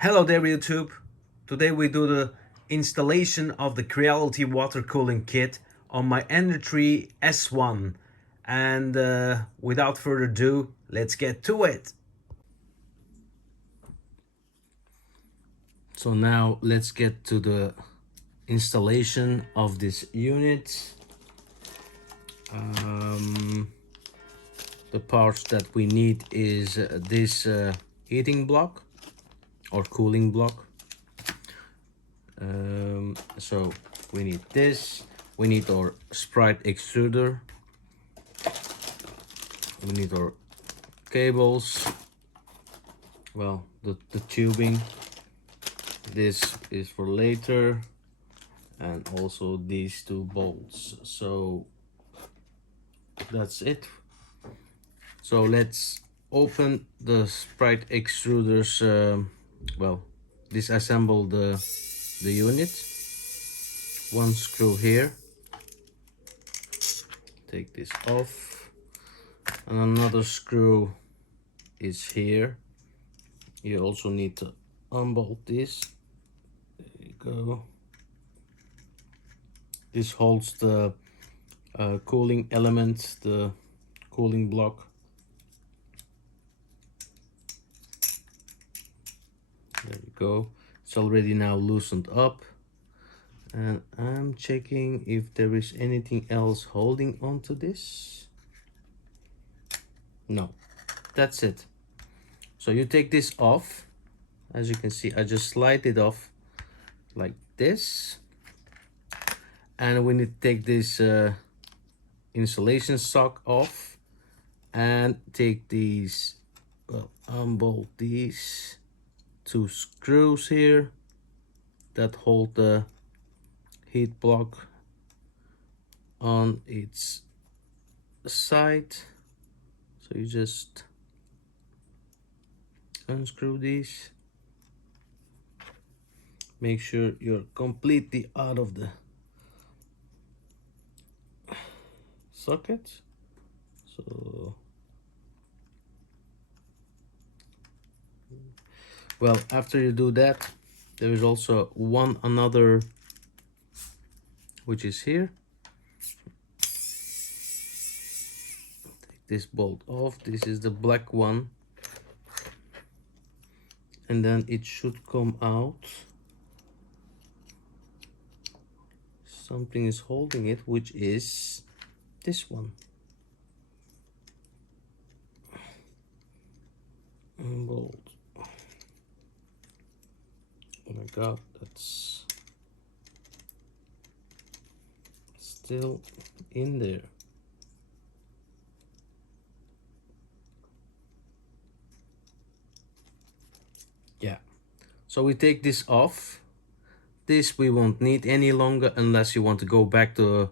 Hello there YouTube. Today we do the installation of the Creality Watercooling Kit on my Ender 3 S1 and without further ado, let's get to it. So now let's get to the installation of this unit. The parts that we need is this heating block or cooling block. So we need this, we need our Sprite extruder, we need our cables, well, the tubing. This is for later, and also these two bolts. So that's it. So let's open the Sprite extruders, well, disassemble the unit. One screw here, take this off, and another screw is here. You also need to unbolt this. There you go. This holds the cooling element, the cooling block. There you go. It's already now loosened up, and I'm checking if there is anything else holding onto this. No, that's it. So you take this off. As you can see, I just slide it off like this, and we need to take this insulation sock off and take these, well, unbolt these two screws here that hold the heat block on its side. So you just unscrew these, make sure you're completely out of the socket. So, well, after you do that, there is also another which is here. Take this bolt off. This is the black one, and then it should come out. Something is holding it, which is this one. Unbolt. Oh my god, that's still in there. Yeah, so we take this off. This we won't need any longer unless you want to go back to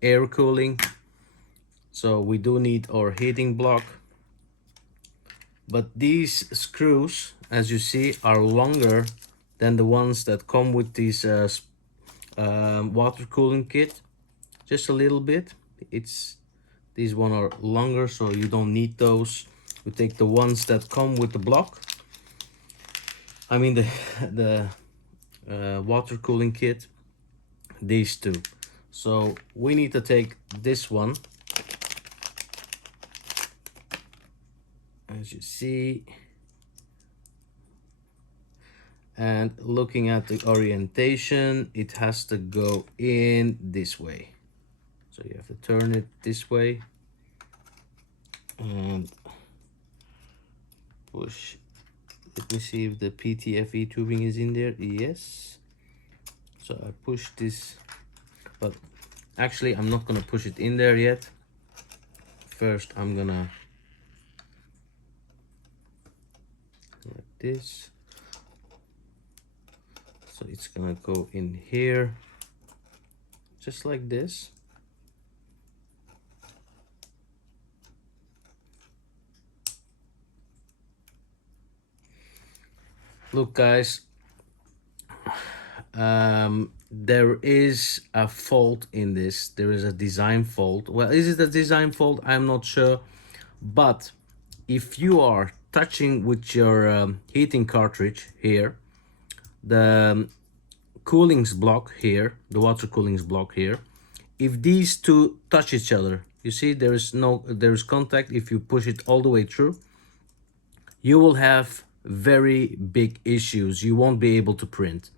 air cooling. So we do need our heating block, but these screws, as you see, are longer than the ones that come with this water cooling kit. Just a little bit. These one are longer, so you don't need those. We take the ones that come with the block. I mean the water cooling kit, these two. So we need to take this one, as you see, and looking at the orientation, it has to go in this way. So you have to turn it this way and push. Let me see if the PTFE tubing is in there. Yes. So I push this, but actually I'm not gonna push it in there yet. First I'm gonna like this. So it's gonna go in here, just like this. Look guys, there is a fault in this. There is a design fault. Well, is it a design fault? I'm not sure. But if you are touching with your heating cartridge here, the coolings block here, the water coolings block here, if these two touch each other, you see there is contact. If you push it all the way through, you will have very big issues. You won't be able to print.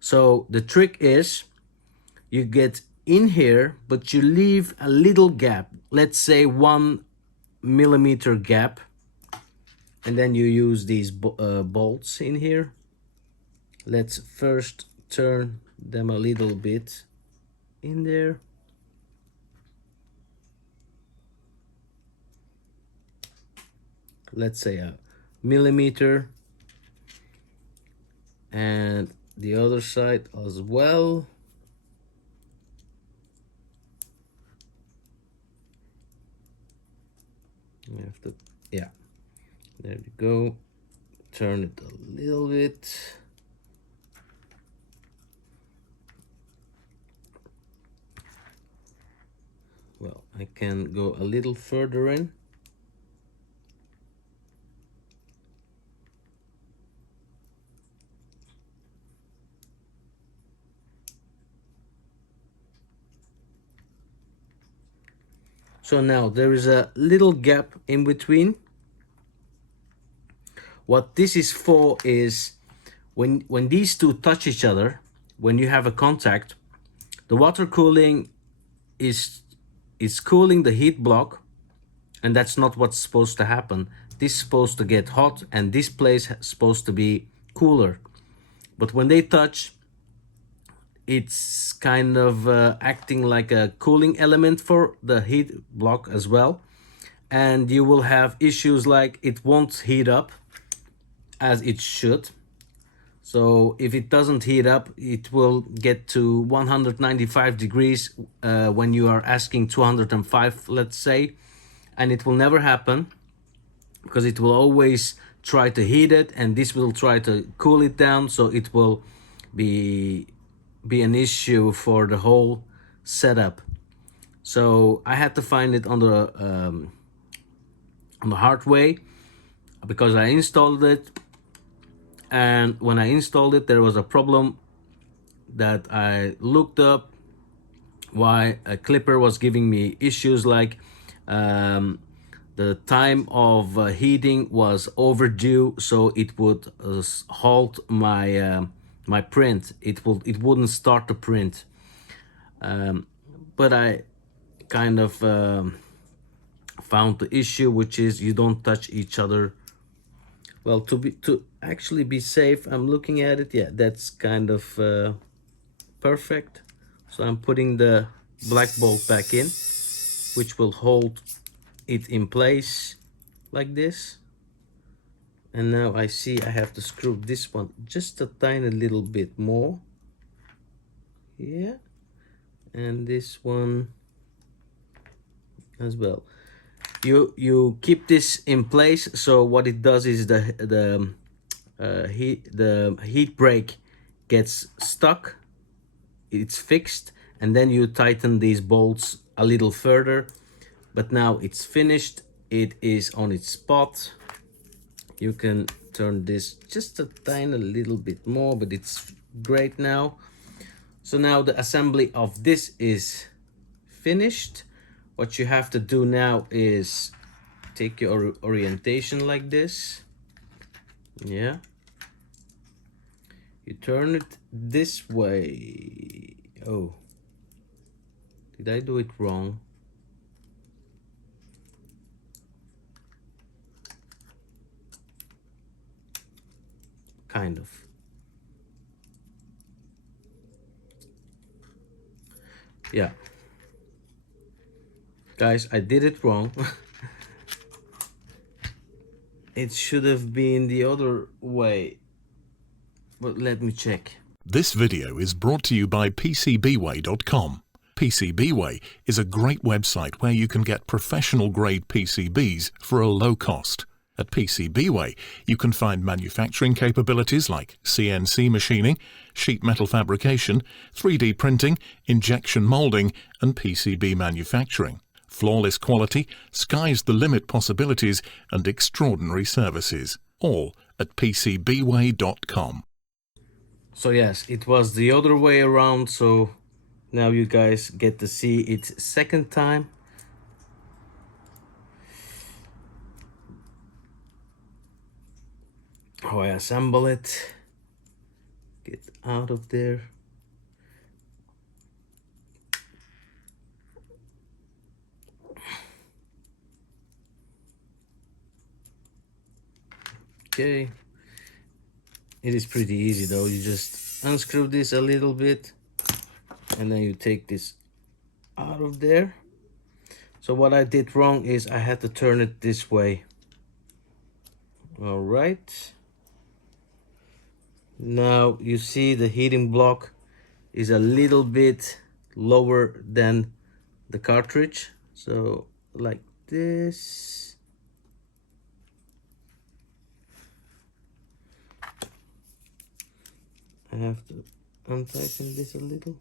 So the trick is you get in here, but you leave a little gap, let's say 1 millimeter gap, and then you use these bolts in here. Let's first turn them a little bit in there. Let's say 1 millimeter, and the other side as well. You have to, yeah, there you go. Turn it a little bit. Well, I can go a little further in. So now there is a little gap in between. What this is for is when these two touch each other, when you have a contact, the water cooling is cooling the heat block, and that's not what's supposed to happen. This is supposed to get hot, and this place is supposed to be cooler. But when they touch, it's kind of acting like a cooling element for the heat block as well, and you will have issues like it won't heat up as it should. So if it doesn't heat up, it will get to 195 degrees when you are asking 205, let's say, and it will never happen because it will always try to heat it, and this will try to cool it down, so it will be an issue for the whole setup. So I had to find it on the hard way, because I installed it, and when I installed it there was a problem that I looked up why a clipper was giving me issues, like the time of heating was overdue, so it would halt my my print. It wouldn't start the print. But I kind of found the issue, which is you don't touch each other. Well, to actually be safe, I'm looking at it. Yeah, that's kind of perfect. So I'm putting the black bolt back in, which will hold it in place like this. And now I see I have to screw this one just a tiny little bit more. Yeah, and this one as well. You keep this in place, so what it does is the heat break gets stuck, it's fixed, and then you tighten these bolts a little further. But now it's finished, it is on its spot. You can turn this just a tiny little bit more, but it's great now. So now the assembly of this is finished. What you have to do now is take your orientation like this. Yeah. You turn it this way. Oh, did I do it wrong? Kind of. Yeah. Guys, I did it wrong. It should have been the other way. But let me check. This video is brought to you by PCBWay.com. PCBWay is a great website where you can get professional grade PCBs for a low cost. At PCBWay, you can find manufacturing capabilities like CNC machining, sheet metal fabrication, 3D printing, injection molding, and PCB manufacturing. Flawless quality, sky's the limit possibilities, and extraordinary services. All at PCBWay.com. So yes, it was the other way around, so now you guys get to see it second time. How I assemble it. Get out of there. Okay. It is pretty easy though. You just unscrew this a little bit and then you take this out of there. So what I did wrong is I had to turn it this way. All right. Now you see the heating block is a little bit lower than the cartridge. So like this. I have to untighten this a little.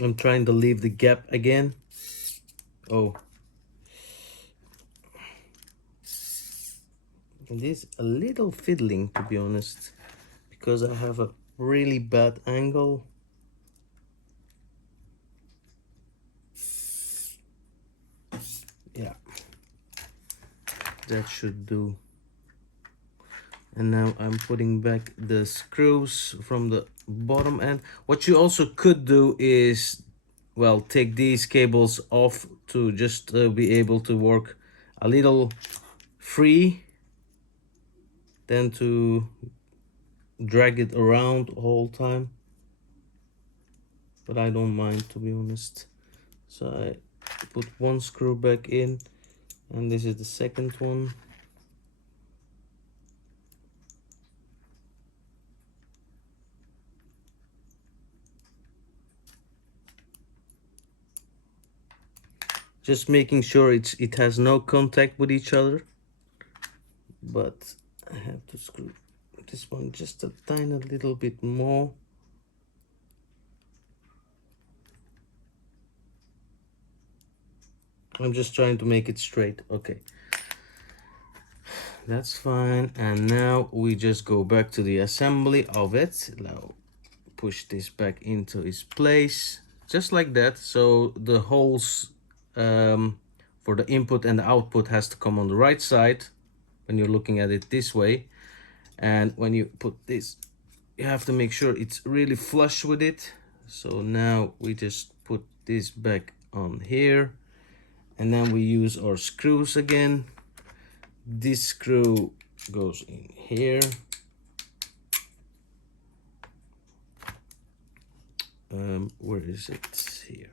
I'm trying to leave the gap again. Oh. It is a little fiddling, to be honest, because I have a really bad angle. Yeah. That should do. And now I'm putting back the screws from the bottom end. What you also could do is, well, take these cables off to just be able to work a little free, than to drag it around the whole time. But I don't mind, to be honest. So I put one screw back in, and this is the second one. Just making sure it has no contact with each other. But I have to screw this one just a tiny little bit more. I'm just trying to make it straight. Okay, that's fine. And now we just go back to the assembly of it. Now push this back into its place, just like that. So the holes for the input and the output has to come on the right side when you're looking at it this way. And when you put this, you have to make sure it's really flush with it. So now we just put this back on here, and then we use our screws again. This screw goes in here. Where is it? Here.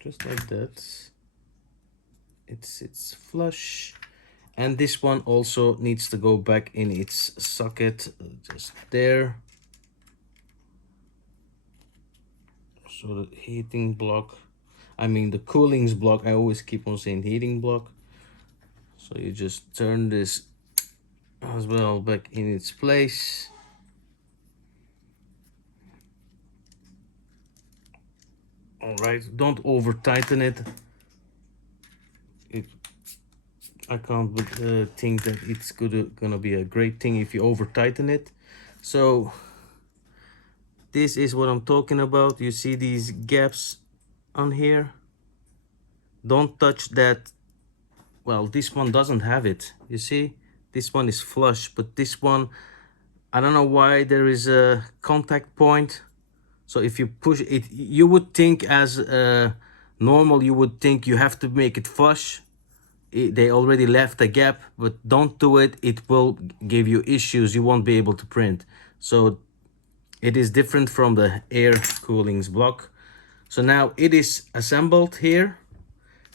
Just like that. It sits flush. And this one also needs to go back in its socket, just there. So the heating block, I mean the coolings block, I always keep on saying heating block. So you just turn this as well back in its place. All right, don't over tighten it. I can't think that it's gonna be a great thing if you over tighten it. So this is what I'm talking about. You see these gaps on here? Don't touch that. Well, this one doesn't have it. You see, this one is flush, but this one, I don't know why there is a contact point. So if you push it, you would think as normal, you would think you have to make it flush. they already left a gap, but don't do it. It will give you issues. You won't be able to print. So it is different from the air cooling's block. So now it is assembled here.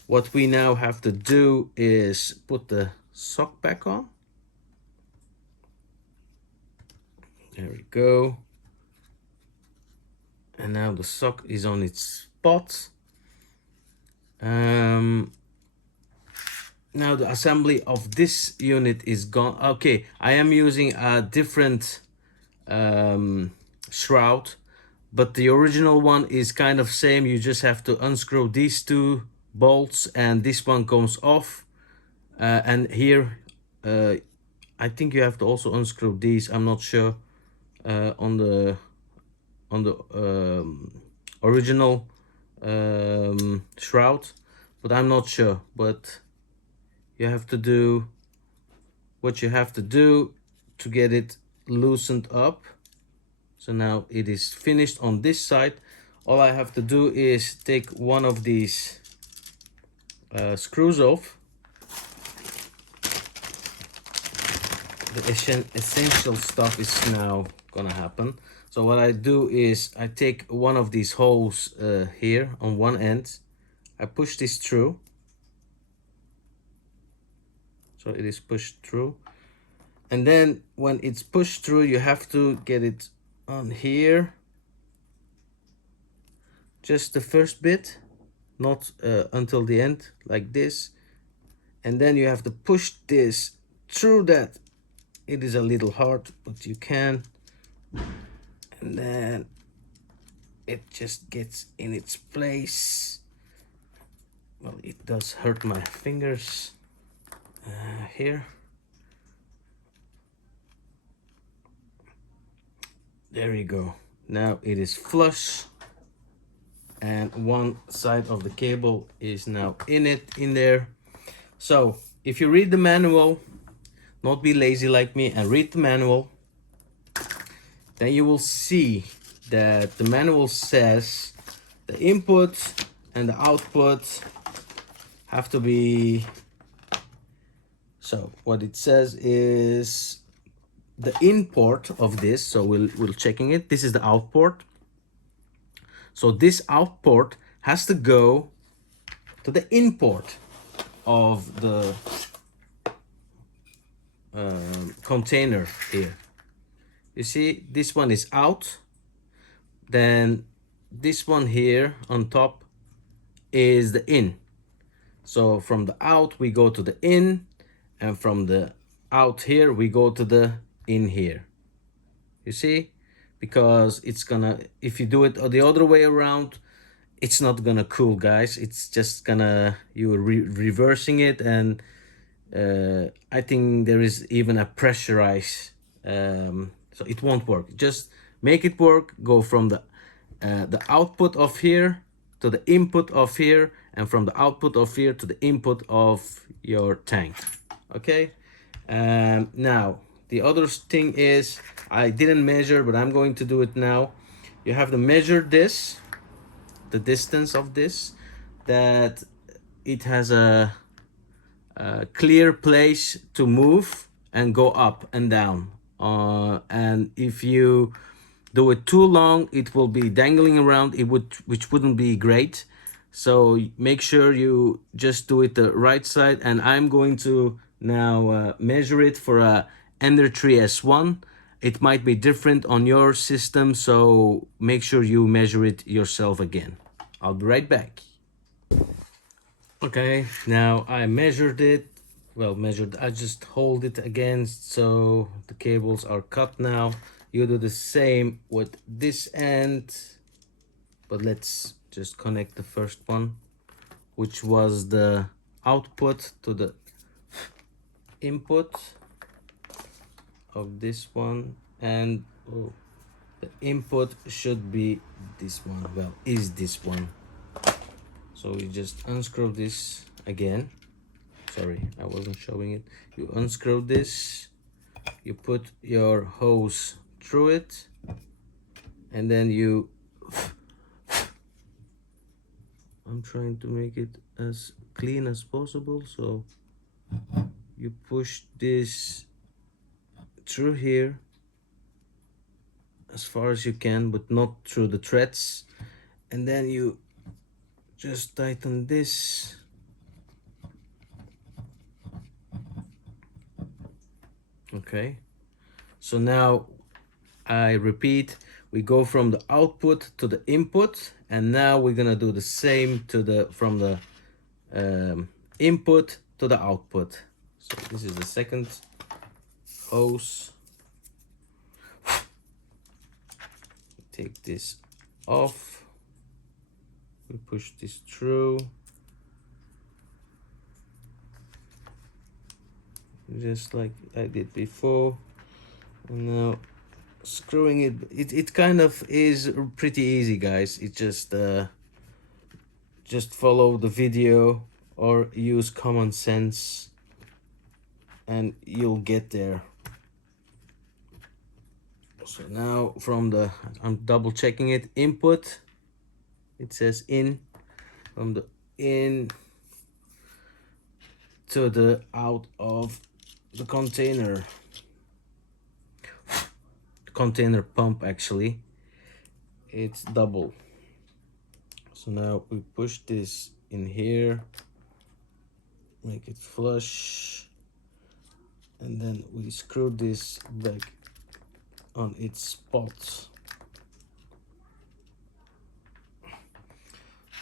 What we now have to do is put the sock back on. There we go. And now the sock is on its spot. Now the assembly of this unit is gone. Okay, I am using a different shroud, but the original one is kind of same. You just have to unscrew these two bolts and this one comes off. And here, I think you have to also unscrew these. I'm not sure on the original shroud, but I'm not sure. But you have to do what you have to do to get it loosened up. So now it is finished on this side. All I have to do is take one of these screws off. The essential stuff is now gonna happen. So what I do is I take one of these holes here on one end. I push this through. So it is pushed through. And then when it's pushed through, you have to get it on here. Just the first bit, not until the end, like this. And then you have to push this through that. It is a little hard, but you can. And then it just gets in its place. Well, it does hurt my fingers here. There you go. Now it is flush, and one side of the cable is now in there. So if you read the manual, not be lazy like me and read the manual, then you will see that the manual says the input and the output have to be. So what it says is the in port of this. So we'll checking it. This is the out port. So this out port has to go to the in port of the container here. You see, this one is out. Then this one here on top is the in. So from the out we go to the in, and from the out here we go to the in here. You see, because it's gonna, if you do it the other way around, it's not gonna cool, guys. It's just gonna, you're reversing it, and I think there is even a pressurize, so it won't work. Just make it work. Go from the output of here to the input of here, and from the output of here to the input of your tank. Okay. Now the other thing is, I didn't measure, but I'm going to do it now. You have to measure this, the distance of this, that it has a clear place to move and go up and down. And if you do it too long, it will be dangling around, which wouldn't be great. So make sure you just do it the right side. And I'm going to now measure it for a Ender 3S1. It might be different on your system, so make sure you measure it yourself again. I'll be right back. Okay, now I measured it. Well, I just hold it against, so the cables are cut now. You do the same with this end, but let's just connect the first one, which was the output to the input of this one. And the input should be this one. Well, is this one. So you just unscrew this again. Sorry, I wasn't showing it. You unscrew this, you put your hose through it, and then you, I'm trying to make it as clean as possible, so you push this through here as far as you can, but not through the threads, and then you just tighten this. Okay, so now I repeat, we go from the output to the input, and now we're gonna do the same to the from the input to the output. So this is the second hose. Take this off, we push this through, just like I did before, and now screwing it kind of is pretty easy, guys. It just follow the video or use common sense and you'll get there. So now from the, I'm double checking it, input, it says in, from the in to the out of the container pump, actually it's double. So now we push this in here, make it flush, and then we screw this back on its spot.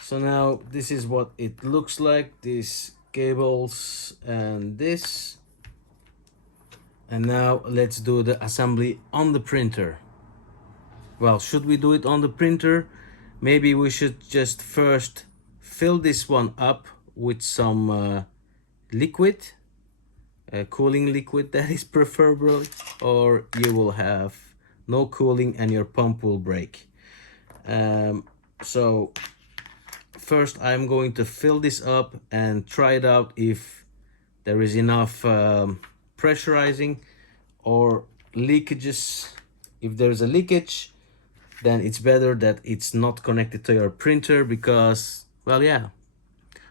So now this is what it looks like, these cables and this. And now let's do the assembly on the printer. Well, should we do it on the printer? Maybe we should just first fill this one up with some liquid, cooling liquid that is preferable, or you will have no cooling and your pump will break. So first I'm going to fill this up and try it out if there is enough pressurizing or leakages. If there's a leakage, then it's better that it's not connected to your printer, because, well, yeah,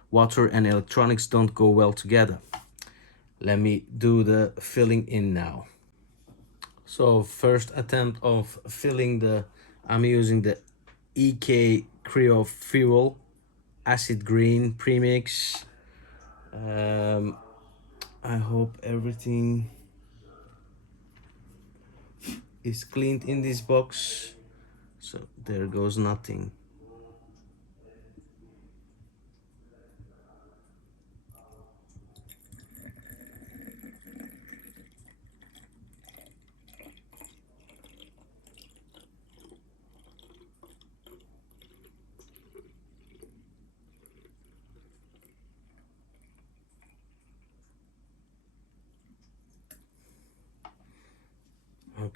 water and electronics don't go well together. Let me do the filling in now. So first attempt of filling the, I'm using the EK Creo Fuel acid green premix. I hope everything is cleaned in this box. So there goes nothing.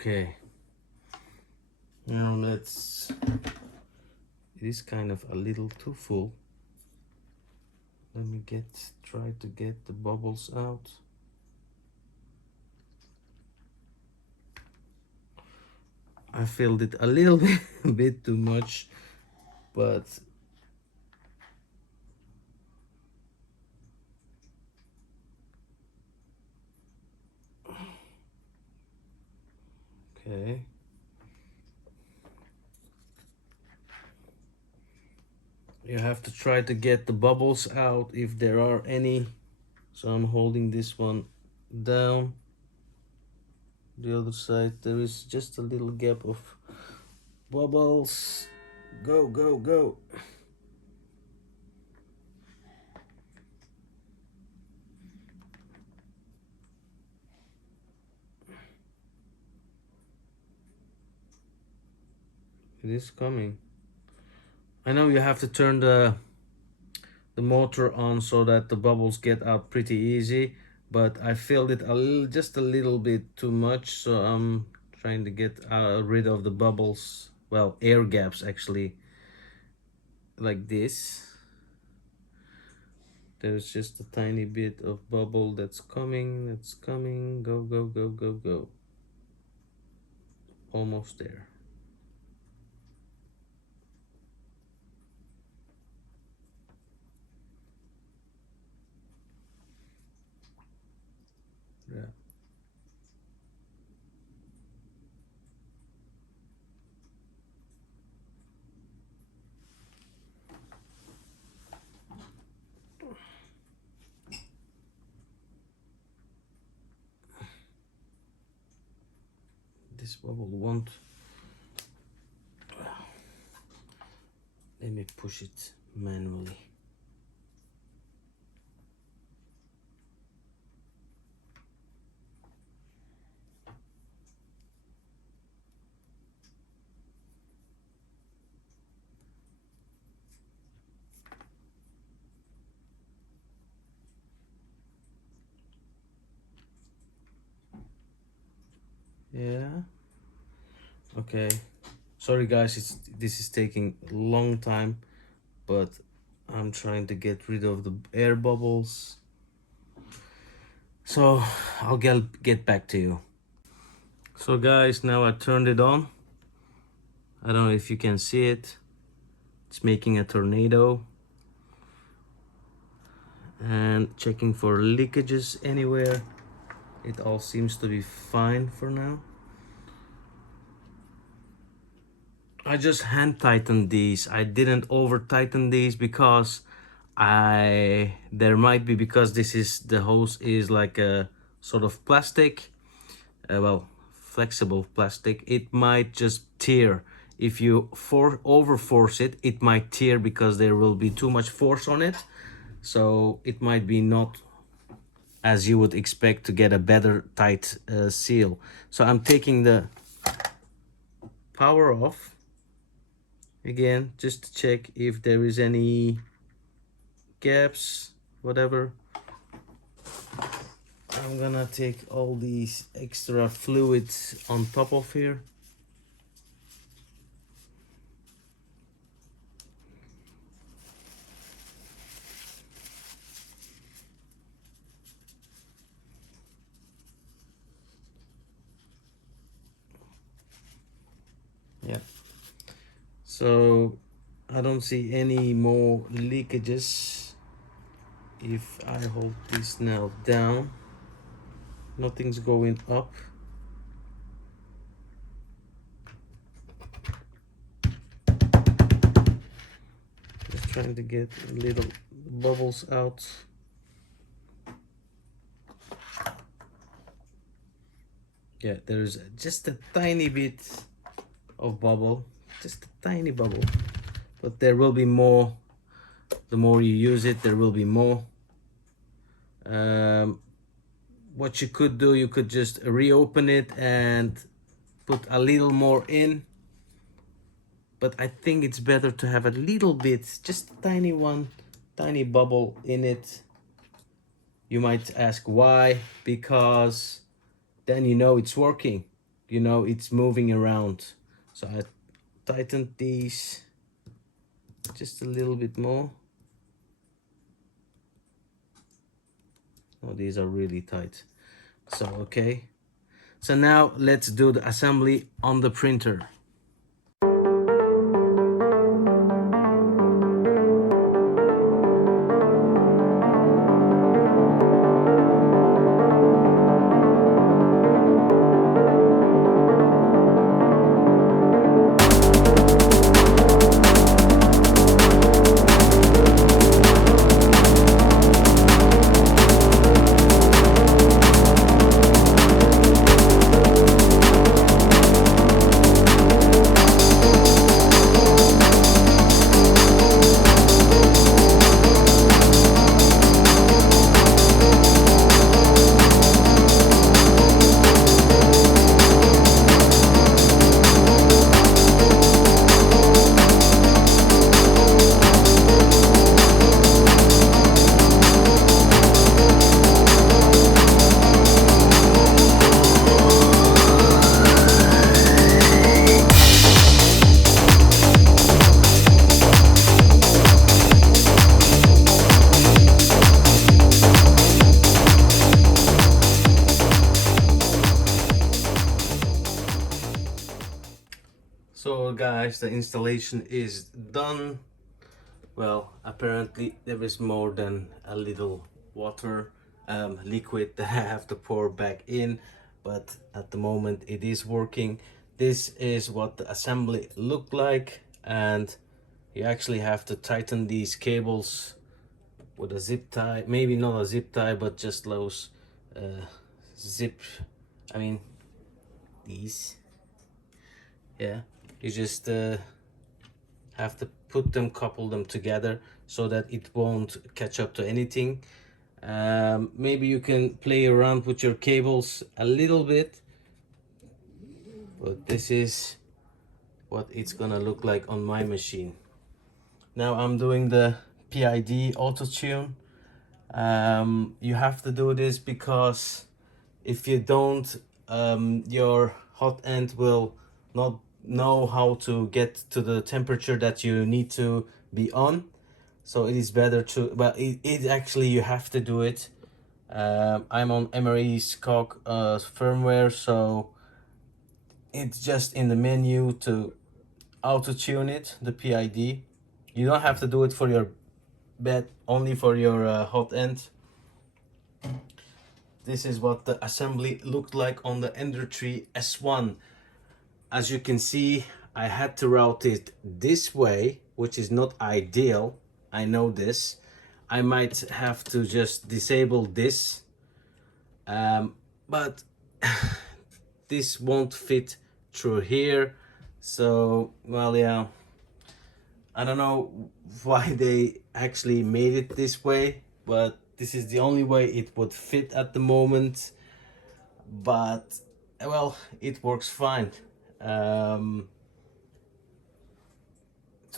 Okay, now let's, it is kind of a little too full. Let me try to get the bubbles out. I filled it a little bit too much, but okay. You have to try to get the bubbles out if there are any. So I'm holding this one down. The other side, there is just a little gap of bubbles. Go, go, go. It is coming. I know you have to turn the motor on so that the bubbles get out pretty easy, but I filled it just a little bit too much, so I'm trying to get rid of the bubbles, well, air gaps actually, like this. There's just a tiny bit of bubble that's coming, go, go, go, go, go. Almost there. this bubble won't. Let me push it manually. Yeah. Okay. Sorry guys, this is taking a long time, but I'm trying to get rid of the air bubbles. So I'll get back to you. So guys, now I turned it on. I don't know if you can see it. It's making a tornado. And checking for leakages anywhere. It all seems to be fine for now. I just hand tightened these. I didn't over tighten these because there might be, because the hose is like a sort of plastic, well, flexible plastic. It might just tear. If you over force it, it might tear because there will be too much force on it. So it might be not as you would expect to get a better tight seal. So I'm taking the power off again just to check if there is any gaps, whatever. I'm gonna take all these extra fluids on top of here. Yeah, so I don't see any more leakages. If I hold this now down, nothing's going up. Just trying to get little bubbles out. Yeah, there's just a tiny bit of bubble, just a tiny bubble, but there will be more. The more you use it, there will be more. What you could do, you could just reopen it and put a little more in, but I think it's better to have a little bit, just a tiny one, tiny bubble in it. You might ask why. Because then you know it's working, you know it's moving around. So I tightened these just a little bit more. Oh, these are really tight. So okay, so now let's do the assembly on the printer. So guys, the installation is done. Well, apparently there is more than a little water liquid that I have to pour back in, but at the moment it is working. This is what the assembly looked like, and you actually have to tighten these cables with a zip tie. Maybe not a zip tie, but just those zip, I mean these. Yeah, you just have to put them, couple them together so that it won't catch up to anything. Maybe you can play around with your cables a little bit, but this is what it's gonna look like on my machine. Now I'm doing the PID auto tune. You have to do this because if you don't, your hot end will not know how to get to the temperature that you need to be on. So it is better to, but it actually you have to do it. I'm on MRE's COG firmware, so it's just in the menu to auto tune it, the PID. You don't have to do it for your bed, only for your hot end. This is what the assembly looked like on the Ender 3 S1. As you can see, I had to route it this way, which is not ideal. I know this. I might have to just disable this, but this won't fit through here. So, well, yeah, I don't know why they actually made it this way, but this is the only way it would fit at the moment. But well, it works fine. To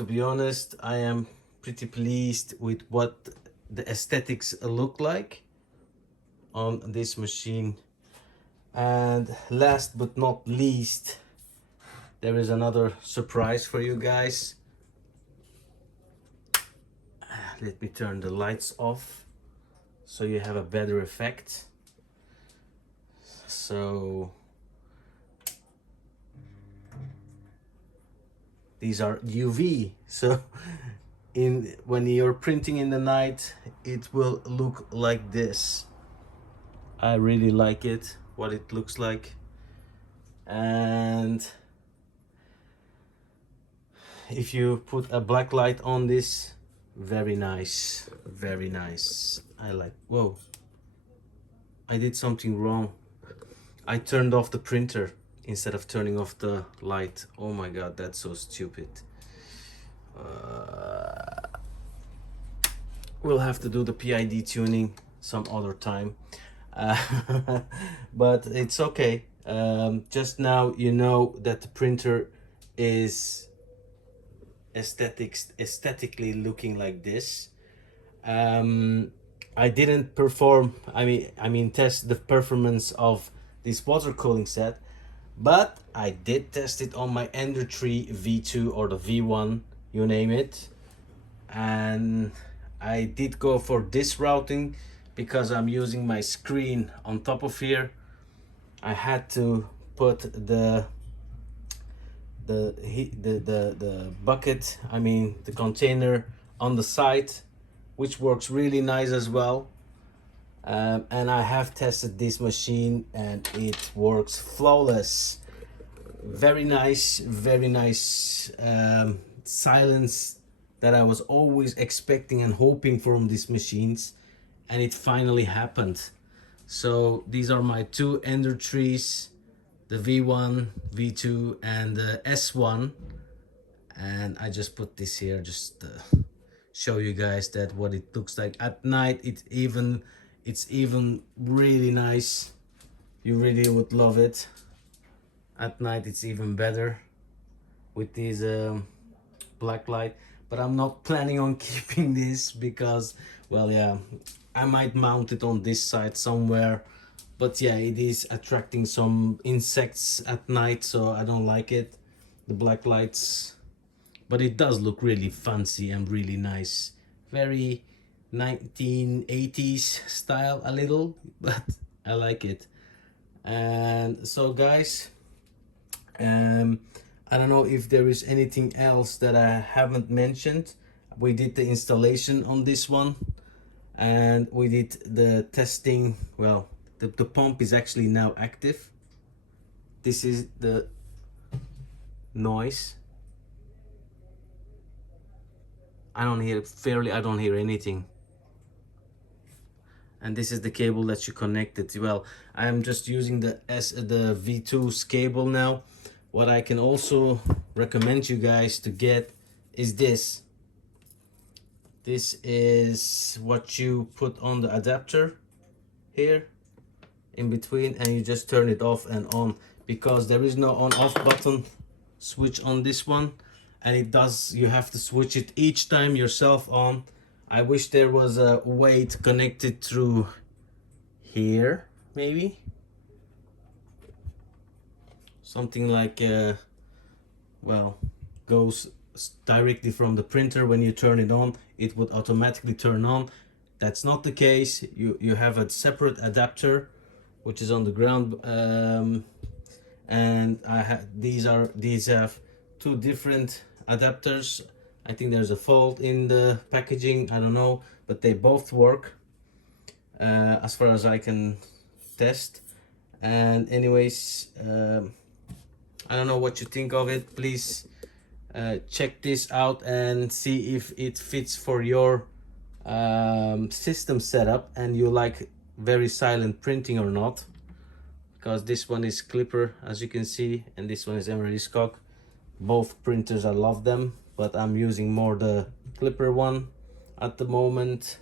be honest, I am pretty pleased with what the aesthetics look like on this machine. And last but not least, there is another surprise for you guys. Let me turn the lights off so you have a better effect. So these are UV, so when you're printing in the night, it will look like this. I really like it, what it looks like. And if you put a black light on this, very nice, very nice. I like, whoa, I did something wrong. I turned off the printer instead of turning off the light. Oh my god, that's so stupid. We'll have to do the PID tuning some other time. But it's okay. Just now you know that the printer is aesthetically looking like this. I didn't perform, I mean test the performance of this water cooling set, but I did test it on my Ender 3 V2 or the V1, you name it. And I did go for this routing because I'm using my screen on top of here. I had to put the bucket, I mean the container, on the side, which works really nice as well. And I have tested this machine and it works flawless. Very nice, very nice silence that I was always expecting and hoping from these machines, and it finally happened. So these are my two Ender 3s, the V1, V2 and the S1, and I just put this here just to show you guys that what it looks like at night. It's even really nice. You really would love it. At night it's even better with these black light, but I'm not planning on keeping this because, well, yeah, I might mount it on this side somewhere, but yeah, it is attracting some insects at night, so I don't like it, the black lights. But it does look really fancy and really nice, very 1980s style a little, but I like it. And so guys, I don't know if there is anything else that I haven't mentioned. We did the installation on this one and we did the testing. Well, the pump is actually now active. This is the noise. I don't hear anything. And this is the cable that you connected. Well, I'm just using the V2's cable now, What I can also recommend you guys to get is this. This is what you put on the adapter here in between, and you just turn it off and on, because there is no on off button switch on this one, and you have to switch it each time yourself on. I wish there was a way to connect it through here, maybe something like well, goes directly from the printer. When you turn it on, it would automatically turn on. That's not the case. You have a separate adapter which is on the ground, and these have two different adapters. I think there's a fault in the packaging, I don't know, but they both work as far as I can test. And anyways, I don't know what you think of it. Please check this out and see if it fits for your system setup and you like very silent printing or not, because this one is Clipper, as you can see, and this one is Emery Skok. Both printers, I love them, but I'm using more the Clipper one at the moment.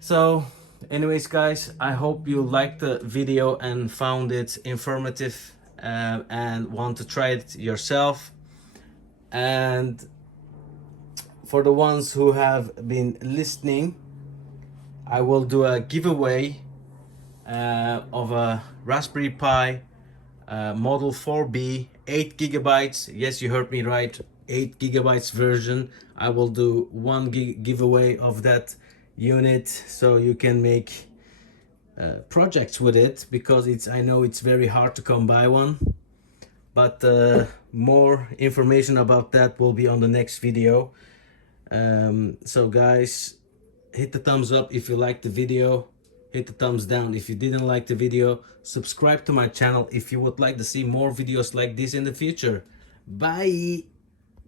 So anyways guys, I hope you liked the video and found it informative and want to try it yourself. And for the ones who have been listening, I will do a giveaway of a Raspberry Pi Model 4B 8 gigabytes. Yes, you heard me right, 8 gigabytes version. I will do one giveaway of that unit, so you can make projects with it, because I know it's very hard to come by one. But more information about that will be on the next video. So guys, hit the thumbs up if you liked the video, hit the thumbs down if you didn't like the video, subscribe to my channel if you would like to see more videos like this in the future. Bye.